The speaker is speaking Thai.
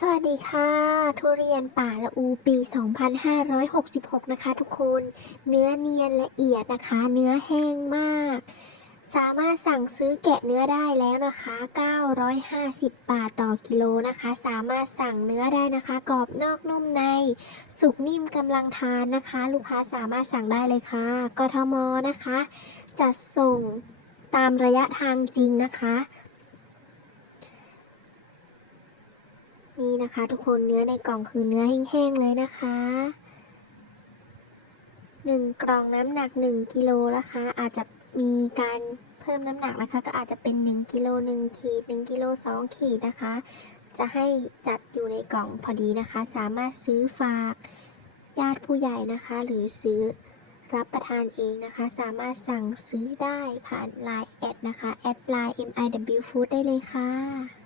สวัสดีค่ะ ทุเรียนป่าละอูปี 2566 นะคะทุกคน เนื้อเนียนละเอียดนะคะ เนื้อแห้งมาก สามารถสั่งซื้อแกะเนื้อได้แล้วนะคะ 950 บาทต่อกิโลนะคะ สามารถสั่งเนื้อได้นะคะ กรอบนอกนุ่มใน สุกนิ่มกำลังทานนะคะ ลูกค้าสามารถสั่งได้เลยค่ะ กทมนะคะ จัดส่งตามระยะทางจริงนะคะ นี่นะคะ ทุกคนเนื้อในกล่องคือเนื้อแห้งๆเลยนะคะหนึ่งกล่องน้ำหนักหนึ่งกิโลนะคะ อาจจะมีการเพิ่มน้ำหนักนะคะ ก็อาจจะเป็นหนึ่งกิโลหนึ่งขีดหนึ่งกิโลสองขีดนะคะ จะให้จัดอยู่ในกล่องพอดีนะคะ สามารถซื้อฝากญาติผู้ใหญ่นะคะ หรือซื้อรับประทานเองนะคะ สามารถสั่งซื้อได้ผ่าน Line แอดนะคะแอดไลน์ MIW Food ได้เลยค่ะ